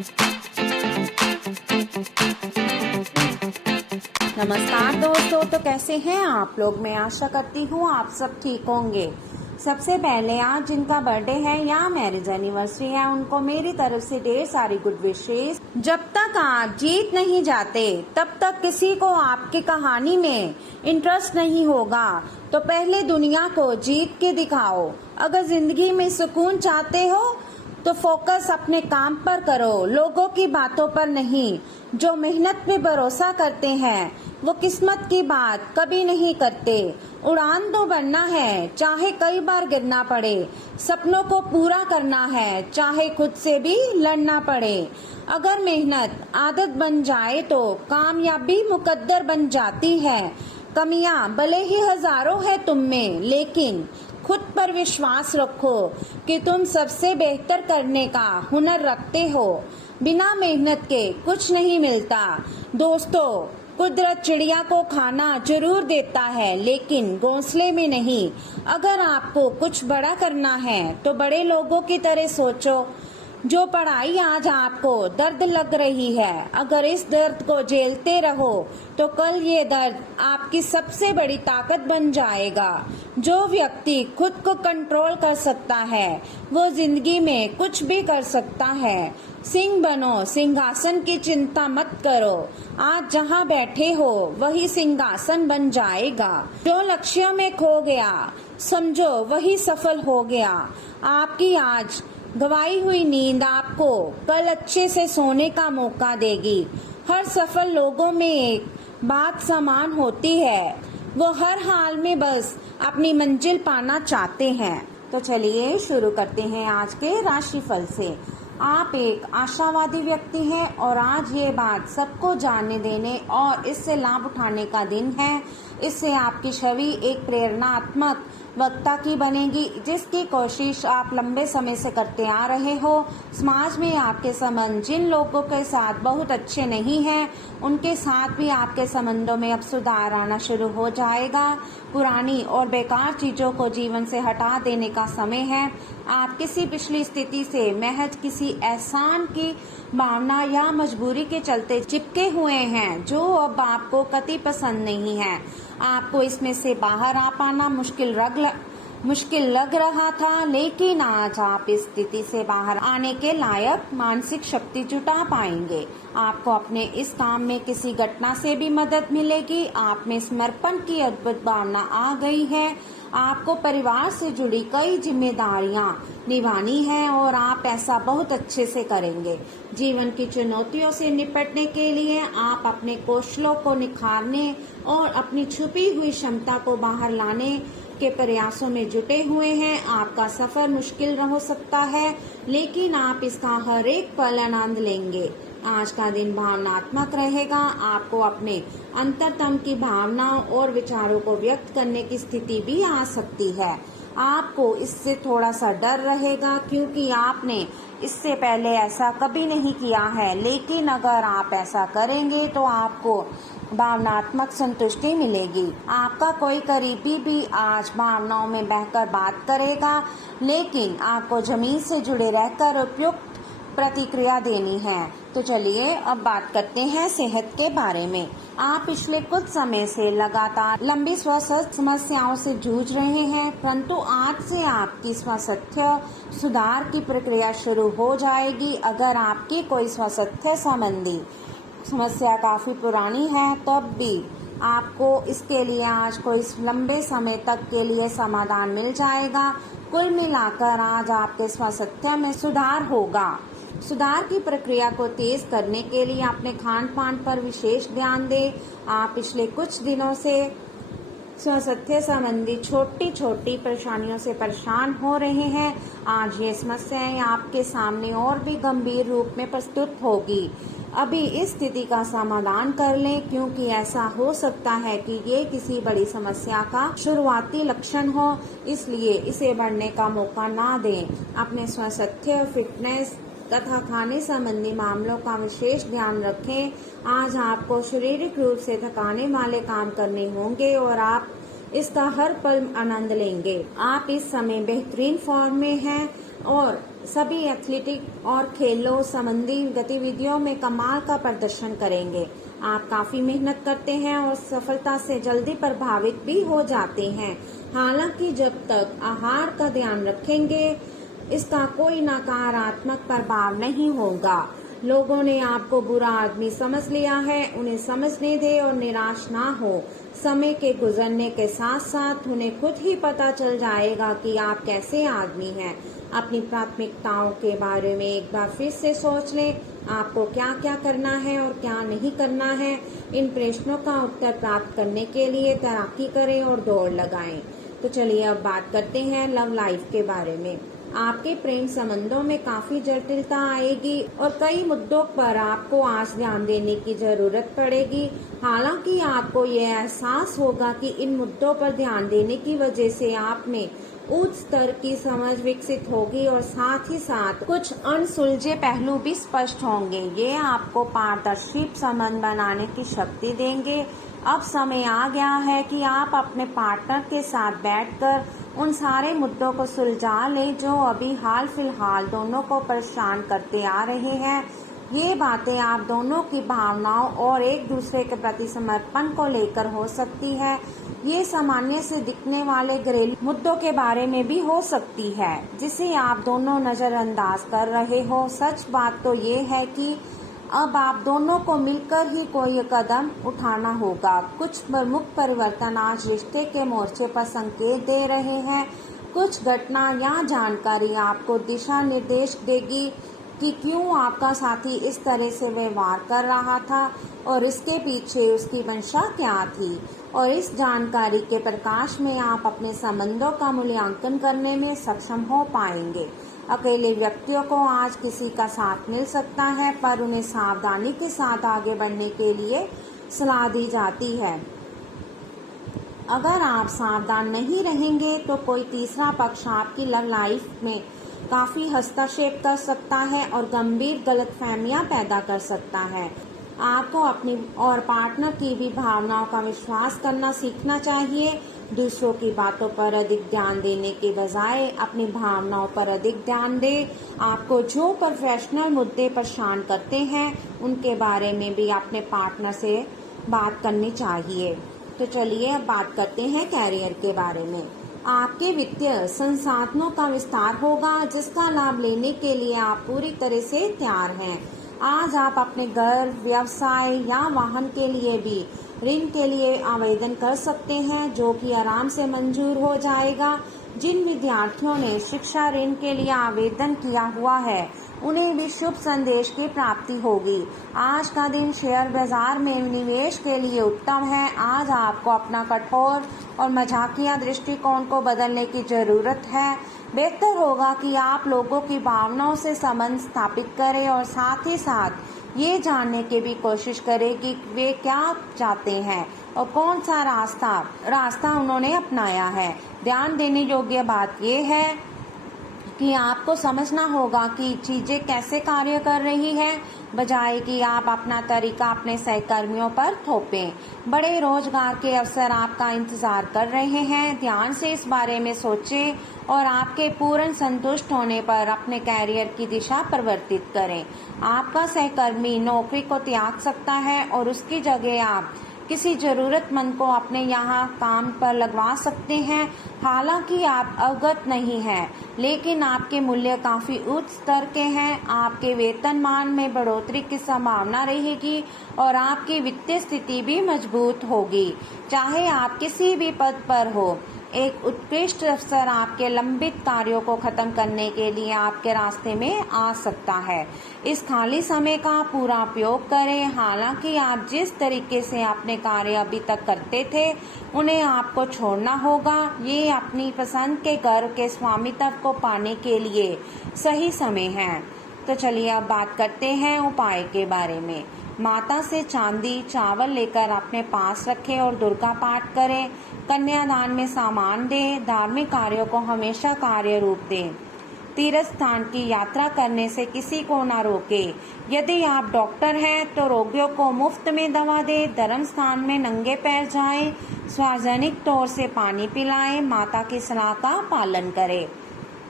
नमस्कार दोस्तों, तो कैसे हैं आप लोग। मैं आशा करती हूँ आप सब ठीक होंगे। सबसे पहले आज जिनका बर्थडे है या मैरिज एनिवर्सरी है उनको मेरी तरफ से ढेर सारी गुड विशेस। जब तक आप जीत नहीं जाते तब तक किसी को आपकी कहानी में इंटरेस्ट नहीं होगा, तो पहले दुनिया को जीत के दिखाओ। अगर जिंदगी में सुकून चाहते हो तो फोकस अपने काम पर करो, लोगों की बातों पर नहीं। जो मेहनत पे भरोसा करते हैं वो किस्मत की बात कभी नहीं करते। उड़ान तो बनना है, चाहे कई बार गिरना पड़े। सपनों को पूरा करना है, चाहे खुद से भी लड़ना पड़े। अगर मेहनत आदत बन जाए तो कामयाबी मुकद्दर बन जाती है। कमियां भले ही हजारों है तुम में, लेकिन खुद पर विश्वास रखो कि तुम सबसे बेहतर करने का हुनर रखते हो। बिना मेहनत के कुछ नहीं मिलता। दोस्तों, कुदरत चिड़िया को खाना जरूर देता है, लेकिन घोंसले में नहीं। अगर आपको कुछ बड़ा करना है तो बड़े लोगों की तरह सोचो। जो पढ़ाई आज आपको दर्द लग रही है, अगर इस दर्द को झेलते रहो तो कल ये दर्द आपकी सबसे बड़ी ताकत बन जाएगा। जो व्यक्ति खुद को कंट्रोल कर सकता है वो जिंदगी में कुछ भी कर सकता है। सिंह बनो, सिंहासन की चिंता मत करो। आज जहाँ बैठे हो वही सिंहासन बन जाएगा। जो लक्ष्य में खो गया समझो वही सफल हो गया। आपकी आज गवाई हुई नींद आपको कल अच्छे से सोने का मौका देगी। हर सफल लोगों में एक बात समान होती है, वो हर हाल में बस अपनी मंजिल पाना चाहते हैं। तो चलिए शुरू करते हैं आज के राशिफल से। आप एक आशावादी व्यक्ति हैं और आज ये बात सबको जानने देने और इससे लाभ उठाने का दिन है। इससे आपकी छवि एक प्रेरणात्मक वक्ता की बनेगी, जिसकी कोशिश आप लंबे समय से करते आ रहे हो। समाज में आपके संबंध जिन लोगों के साथ बहुत अच्छे नहीं हैं, उनके साथ भी आपके संबंधों में अब सुधार आना शुरू हो जाएगा। पुरानी और बेकार चीजों को जीवन से हटा देने का समय है। आप किसी पिछली स्थिति से महज किसी एहसान की भावना या मजबूरी के चलते चिपके हुए हैं, जो अब आपको कतई पसंद नहीं है। आपको इसमें से बाहर आ पाना मुश्किल लग रहा था, लेकिन आज आप इस स्थिति से बाहर आने के लायक मानसिक शक्ति जुटा पाएंगे। आपको अपने इस काम में किसी घटना से भी मदद मिलेगी। आप में समर्पण की अद्भुत भावना आ गई है। आपको परिवार से जुड़ी कई जिम्मेदारियां निभानी है और आप ऐसा बहुत अच्छे से करेंगे। जीवन की चुनौतियों से निपटने के लिए आप अपने कौशलों को निखारने और अपनी छुपी हुई क्षमता को बाहर लाने के प्रयासों में जुटे हुए हैं। आपका सफर मुश्किल हो सकता है, लेकिन आप इसका हर एक पल आनंद लेंगे। आज का दिन भावनात्मक रहेगा। आपको अपने अंतरतम की भावनाओं और विचारों को व्यक्त करने की स्थिति भी आ सकती है। आपको इससे थोड़ा सा डर रहेगा, क्योंकि आपने इससे पहले ऐसा कभी नहीं किया है, लेकिन अगर आप ऐसा करेंगे तो आपको भावनात्मक संतुष्टि मिलेगी। आपका कोई करीबी भी आज भावनाओं में बहकर बात करेगा, लेकिन आपको जमीन से जुड़े रहकर उपयुक्त प्रतिक्रिया देनी है। तो चलिए अब बात करते हैं सेहत के बारे में। आप पिछले कुछ समय से लगातार लंबी स्वास्थ्य समस्याओं से जूझ रहे हैं, परंतु आज से आपकी स्वास्थ्य सुधार की प्रक्रिया शुरू हो जाएगी। अगर आपकी कोई स्वास्थ्य संबंधी समस्या काफी पुरानी है तब भी आपको इसके लिए आज कोई लंबे समय तक के लिए समाधान मिल जाएगा। कुल मिलाकर आज आपके स्वास्थ्य में सुधार होगा। सुधार की प्रक्रिया को तेज करने के लिए अपने खान पान पर विशेष ध्यान दें। आप पिछले कुछ दिनों से स्वास्थ्य संबंधी छोटी छोटी परेशानियों से परेशान हो रहे हैं। आज ये समस्याएं आपके सामने और भी गंभीर रूप में प्रस्तुत होगी। अभी इस स्थिति का समाधान कर लें, क्योंकि ऐसा हो सकता है कि ये किसी बड़ी समस्या का शुरुआती लक्षण हो, इसलिए इसे बढ़ने का मौका ना दें। अपने स्वास्थ्य, फिटनेस तथा खाने संबंधी मामलों का विशेष ध्यान रखें। आज आपको शारीरिक रूप से थकाने वाले काम करने होंगे और आप इसका हर पल आनंद लेंगे। आप इस समय बेहतरीन फॉर्म में हैं। और सभी एथलेटिक और खेलों संबंधी गतिविधियों में कमाल का प्रदर्शन करेंगे। आप काफी मेहनत करते हैं और सफलता से जल्दी प्रभावित भी हो जाते हैं। हालांकि जब तक आहार का ध्यान रखेंगे, इसका कोई नकारात्मक प्रभाव नहीं होगा। लोगों ने आपको बुरा आदमी समझ लिया है, उन्हें समझने दे और निराश ना हो। समय के गुजरने के साथ साथ उन्हें खुद ही पता चल जाएगा कि आप कैसे आदमी हैं। अपनी प्राथमिकताओं के बारे में एक बार फिर से सोच लें। आपको क्या क्या करना है और क्या नहीं करना है। इन प्रश्नों का उत्तर प्राप्त करने के लिए तैराकी करें और दौड़ लगाएं। तो चलिए अब बात करते हैं लव लाइफ के बारे में। आपके प्रेम संबंधों में काफी जटिलता आएगी और कई मुद्दों पर आपको आज ध्यान देने की जरूरत पड़ेगी। हालांकि आपको ये एहसास होगा कि इन मुद्दों पर ध्यान देने की वजह से आप में उच्च स्तर की समझ विकसित होगी और साथ ही साथ कुछ अनसुलझे पहलू भी स्पष्ट होंगे। ये आपको पारदर्शी संबंध बनाने की शक्ति देंगे। अब समय आ गया है कि आप अपने पार्टनर के साथ बैठकर उन सारे मुद्दों को सुलझा लें जो अभी हाल फिलहाल दोनों को परेशान करते आ रहे हैं। ये बातें आप दोनों की भावनाओं और एक दूसरे के प्रति समर्पण को लेकर हो सकती है। ये सामान्य से दिखने वाले घरेलू मुद्दों के बारे में भी हो सकती है जिसे आप दोनों नजरअंदाज कर रहे हो। सच बात तो ये है कि अब आप दोनों को मिलकर ही कोई कदम उठाना होगा। कुछ प्रमुख परिवर्तन आज रिश्ते के मोर्चे पर संकेत दे रहे हैं। कुछ घटना या जानकारी आपको दिशा निर्देश देगी कि क्यों आपका साथी इस तरह से व्यवहार कर रहा था और इसके पीछे उसकी मंशा क्या थी। और इस जानकारी के प्रकाश में आप अपने संबंधों का मूल्यांकन करने में सक्षम हो पाएंगे। अकेले व्यक्तियों को आज किसी का साथ मिल सकता है, पर उन्हें सावधानी के साथ आगे बढ़ने के लिए सलाह दी जाती है। अगर आप सावधान नहीं रहेंगे तो कोई तीसरा पक्ष आपकी लव लाइफ में काफी हस्तक्षेप कर सकता है और गंभीर गलतफहमियां पैदा कर सकता है। आपको अपनी और पार्टनर की भी भावनाओं का विश्वास करना सीखना चाहिए। दूसरों की बातों पर अधिक ध्यान देने के बजाय अपनी भावनाओं पर अधिक ध्यान दें। आपको जो प्रोफेशनल मुद्दे परेशान करते हैं उनके बारे में भी अपने पार्टनर से बात करनी चाहिए। तो चलिए अब बात करते हैं कैरियर के बारे में। आपके वित्तीय संसाधनों का विस्तार होगा जिसका लाभ लेने के लिए आप पूरी तरह से तैयार हैं। आज आप अपने घर, व्यवसाय या वाहन के लिए भी ऋण के लिए आवेदन कर सकते हैं जो कि आराम से मंजूर हो जाएगा। जिन विद्यार्थियों ने शिक्षा ऋण के लिए आवेदन किया हुआ है उन्हें भी शुभ संदेश की प्राप्ति होगी। आज का दिन शेयर बाजार में निवेश के लिए उत्तम है। आज आपको अपना कठोर और मजाकिया दृष्टिकोण को बदलने की जरूरत है। बेहतर होगा कि आप लोगों की भावनाओं से संबंध स्थापित करें और साथ ही साथ ये जानने की भी कोशिश करें कि वे क्या चाहते हैं और कौन सा रास्ता उन्होंने अपनाया है। ध्यान देने योग्य बात यह है कि आपको समझना होगा कि चीजें कैसे कार्य कर रही हैं, बजाय कि आप अपना तरीका अपने सहकर्मियों पर थोपें। बड़े रोजगार के अवसर आपका इंतजार कर रहे हैं। ध्यान से इस बारे में सोचें और आपके पूर्ण संतुष्ट होने पर अपने कैरियर की दिशा परिवर्तित करें। आपका सहकर्मी नौकरी को त्याग सकता है और उसकी जगह आप किसी जरूरतमंद को अपने यहाँ काम पर लगवा सकते हैं। हालांकि आप अवगत नहीं हैं, लेकिन आपके मूल्य काफी उच्च स्तर के हैं। आपके वेतनमान में बढ़ोतरी की संभावना रहेगी और आपकी वित्तीय स्थिति भी मजबूत होगी। चाहे आप किसी भी पद पर हो, एक उत्कृष्ट अवसर आपके लंबित कार्यों को खत्म करने के लिए आपके रास्ते में आ सकता है। इस खाली समय का पूरा उपयोग करें। हालांकि आप जिस तरीके से अपने कार्य अभी तक करते थे उन्हें आपको छोड़ना होगा। ये अपनी पसंद के घर के स्वामित्व को पाने के लिए सही समय है। तो चलिए अब बात करते हैं उपाय के बारे में। माता से चांदी चावल लेकर अपने पास रखें और दुर्गा पाठ करें। कन्यादान में सामान दें। धार्मिक कार्यों को हमेशा कार्य रूप दें। तीर्थ स्थान की यात्रा करने से किसी को न रोकें। यदि आप डॉक्टर हैं तो रोगियों को मुफ्त में दवा दें। धर्म स्थान में नंगे पैर जाएं। सार्वजनिक तौर से पानी पिलाएं। माता की सलाह का पालन करें।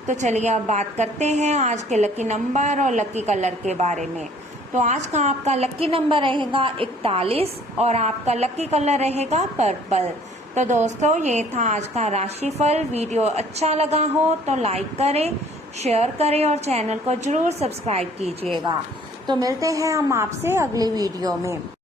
तो चलिए अब बात करते हैं आज के लकी नंबर और लकी कलर के बारे में। तो आज का आपका लकी नंबर रहेगा 41 और आपका लकी कलर रहेगा पर्पल। तो दोस्तों ये था आज का राशिफल। वीडियो अच्छा लगा हो तो लाइक करें, शेयर करें और चैनल को जरूर सब्सक्राइब कीजिएगा। तो मिलते हैं हम आपसे अगली वीडियो में।